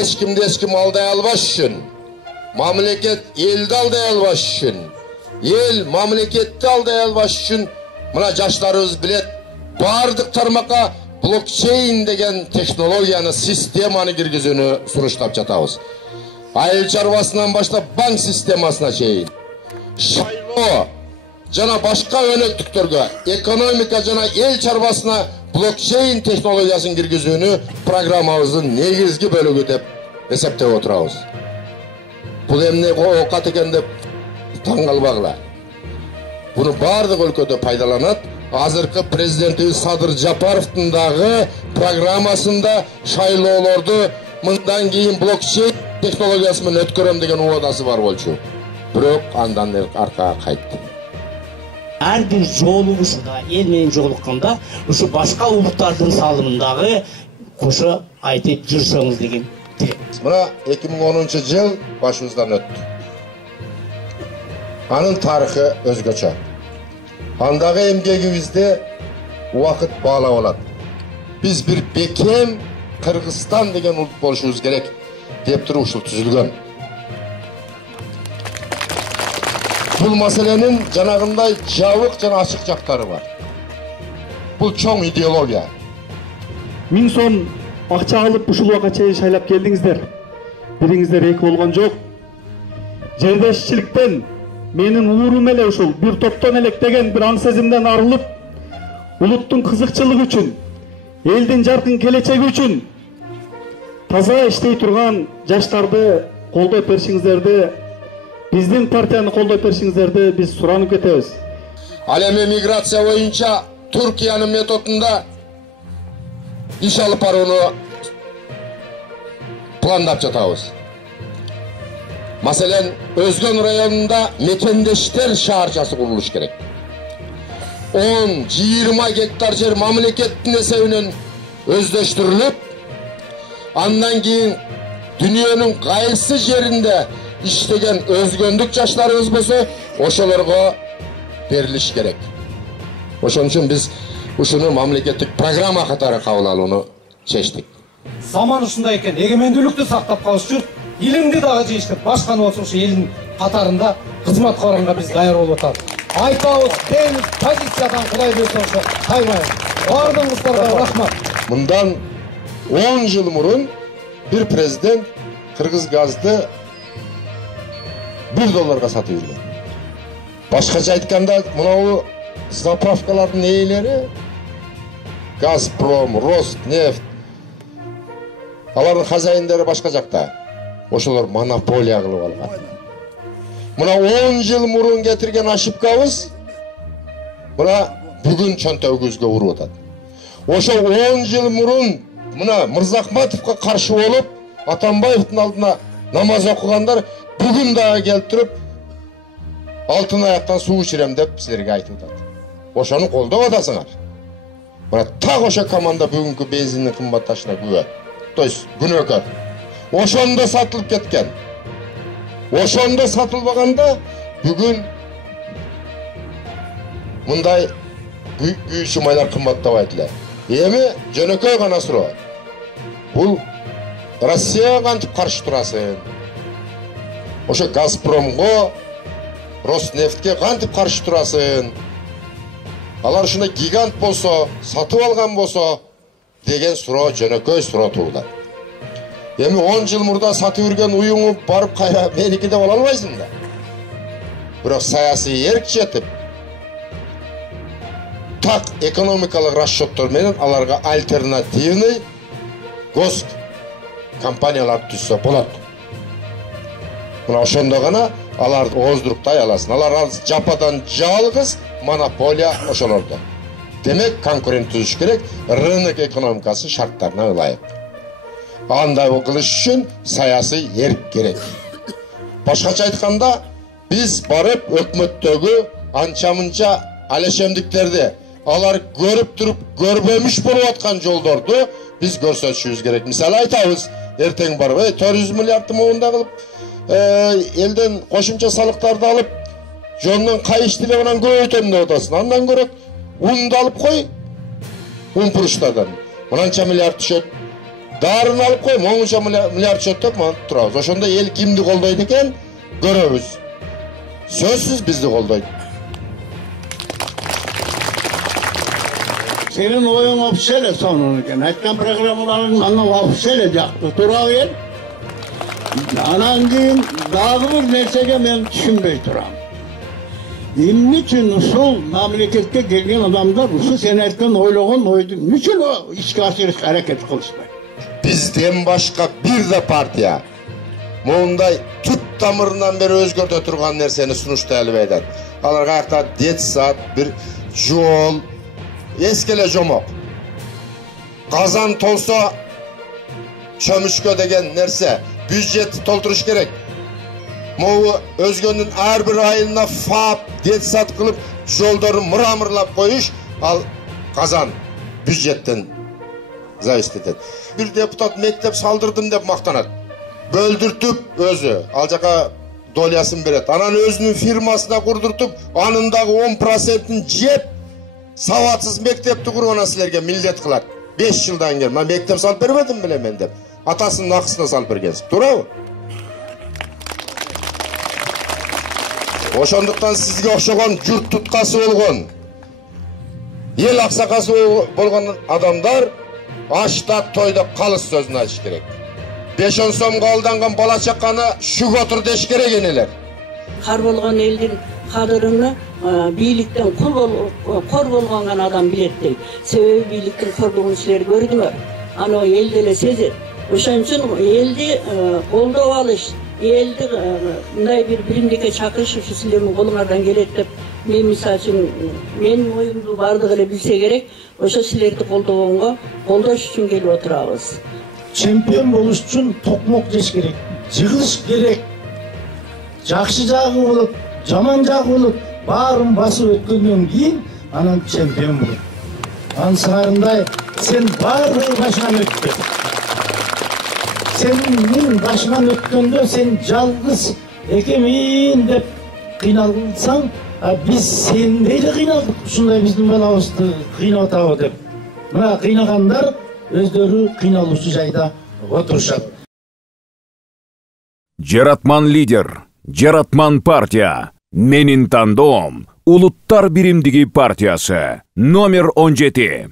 eç kim alday albaş üçün, mamleket eldi alday albaş üçün, el mamleketті alday albaş üçün, mına жаштарыбыз билет, бардык тармакка блокчейн деген технологияны, системаны киргизүүнү сунуштап жатабыз. Айыл чарбасынан баштап банк системасына чейин, шайлоо жана башка өнөктүктөргө, экономика жана эл чарбасына блокчейн технологиясын киргизүүнү программабыздын негизги бөлүгү деп эсептеп отурабыз. Бул эмне оокат экен деп таң калбагыла. Буну бардык өлкөдө пайдаланат. Азыркы президентибиз Садыр Жапаровдун дагы программасында шайлоолорду мындан кийин блокчейн технологиясы менен өткөрөм деген убадасы бар болчу. Бирок андан аркага кайтты. Ар бир жолугушуда, эл менен жолукканда, ушу башка улуттардын салымындагы кошо айтып жүрсөңүз деген тилек. Мына 2010-жыл башыбыздан өттү. Анын тарыхы өзгөчө. Андагы эмгегибизде убакыт баалап алат. Биз бир бекем Кыргызстан деген улут болушубуз керек деп туруп ушул түзүлгөн. Бул маселенин жанагындай жабык жана ачык жактары бар. Бул чоң идеология. 1000 сом акча алып ушул убакка чейин шайлап келдиңиздер. Бириңиздер эки болгон жок. Жердешчиликтен менин уурум эле ушул бир топтон электеген бир аң сезимден арылып, улуттун кызыкчылыгы үчүн, элдин жаркын келечеги үчүн таза иштей турган жаштарды колдоп беришиңиздерди, биздин партияны колдоп беришиңиздерди биз суранып кетебиз. Ал эми миграция боюнча Түркиянын методунда иш алып барууну пландап жатабыз. Masalan, Özgön rayonunda mekendештер шаарчасы kuruluş керек. 10-20 гектар жер мамлекеттин эсебинен өздөштүрүлүп, андан кийин дүйнөнүн кайсы жеринде иштеген өзгөндүк жаштарыбыз болсо, ошолорго берилиш керек. Ошон үчүн биз ушуну мамлекеттик программа катары кабыл алууну чечтик. Заман ушундай экен, эгемендүүлүктү сактап калыш үчүн илимди дагы жийиштип, башканы болсо ушу элдин катарында кызмат кылганга биз даяр болуп атабыз. Айтабыз, дейбиз, позициядан Кудай буйрса ошо каймайбыз. Бардыгыңыздарга рахмат. Мындан 10 жыл мурун бир президент Кыргыз газды $1 сатып жүргөн. Башкача айтканда, мынау заправкалардын ээлери Газпром, Роснефть, алардын хозяиндери башка жакта. Ошолор монополия кылып алган. Мына 10 жыл мурун кетирген ошибкабыз мына бүгүн чөнтөгүбүзгө уруп атат. Ошо 10 жыл мурун мына Мырзахматовго каршы болуп, Атамбаевдин алдына намаз окугандар бүгүн дагы келип туруп, алтын аяктан суу ичирем деп силерге айтып атат. Ошону колдоп атасыңар. Мына так ошо команда бүгүнкү бензиндин кымбатташына күбө. То есть күнөөкөр. Ошондо сатылып кеткен. Ошондо сатылбаганда бүгүн мындай күйүүчү майлар кымбаттабайт эле. Эми жөнөкөй гана суроо. Бул Россияга кантип каршы турасың? Ошо Газпромго, Роснефтке кантип каршы турасың? Алар ушундай гигант болсо, сатып алган болсо деген суроо жөнөкөй суроо туулат. Эми 10 жыл мурда сатып жүргөн уюңу барып кайра меники деп ала албайсың да. Бирок саясий эрк жетип, так экономикалык расчеттор менен аларга альтернативный гос компаниялар түзсө болот. Мына ошондо гана аларды оздуруктай аласың. Алар жападан жалгыз монополия ошолордо. Демек конкурент түзүш керек, рынок экономикасы шарттарына ылайык. Андай кылыш үчүн саясий эрк керек. Башкача айтканда, биз барып өкмөттөгү анча-мынча алешемдиктерди, алар көрүп туруп көрбөмүш болуп аткан жолдорду биз көрсөтүшүбүз керек. Мисалы айтабыз, эртең барып 400 миллиардты моунда кылып, элден кошумча салыктарды алып, жонунан кайыш деле менен көбөйтөм деп атасың. Андан көрөк унду алып кой, ун пуруштардан. Мынанча миллиард түшөт. Darını alıp koyup 10 milyar çöptep mantıp turabız. Oşonda el kimdi koldoydu eken göröbüz. Sözsüz bizdi koldoydu. Senin oyun ofisele sonunken. Aytkan programmaların anlam ofisele jaktı. Turabı anan keyin dagı bir nersege men düşünbey turam. Emne üçün usul mamleketke gelgen adamlar usul sen aytkan oylogon oydu. Niçin o işke asırış hareket kılışpay? Bizden başka bir de partiya monday tut tamırından beri özgörte turgan nerseni sunuştu elbeyden. Alar kayakta detsat bir jol eskele jomok. Kazan tolsa çömüşkö degen nerse büdjeti tolturuş gerek. Moğu özgönün her bir ayına fap detsat kılıp joldoru mıramırlap koyuş al kazan büdjetten zavist eden. Bir deputat mektep saldırdım dep maktanat. Böldürtüp özü alcaka dolyasın beret. Anan özünün firmasına kurdurtup anındağı 10%'ın cep savatsız mektepti kurup ana silerge millet kılar. 5 yıldan gel. Ben mektep salıp vermedim bile men dep. Atasının akısına salıp vergensin. Dura mı? Oşonduktan sizge okşagan jurt tutkası olgon, el aksakası bolgan adamlar aşta toyda kalış sözünü açış gerek. 5-10 somga aldangan bala çakanı şu götür deş gerek eneler. Kar bolgan eldin kadırını biyilikten kor bolgan adam biletdi. Sebebi biyilikten korluğunu siler gördüler. Ano eldele sezir. Oşan üçün eldi koldow alış, eldi mınдай bir birimdeke çakırış şu silerin kolunlardan gelet dep men misal üçün men oyumdu bardыгы эле bilse gerek. Oşo silerdi koldoş üçün gelip oturabız. Çempiyon boluş üçün tokmok jеш керек, жыгылыш керек. Жакшы жагы болот, жаман жагы болот, баарын басып өткөндөн кийин анан чемпион болот. Ансыгарындай sen баардыгы башынан өттү. Senin başından ötkөндө sen жалгыз экемин деп кыйналсаң, biz sendей de kıyналдыk. Ушундай биздин балабызды кыйнап атабы деп. Мына кыйнагандар өздөрү кыйналуучу жайда отурушат. Жаратман лидер, Жаратман партия. Менин тандоом Улуттар биримдиги партиясы. Номер 17.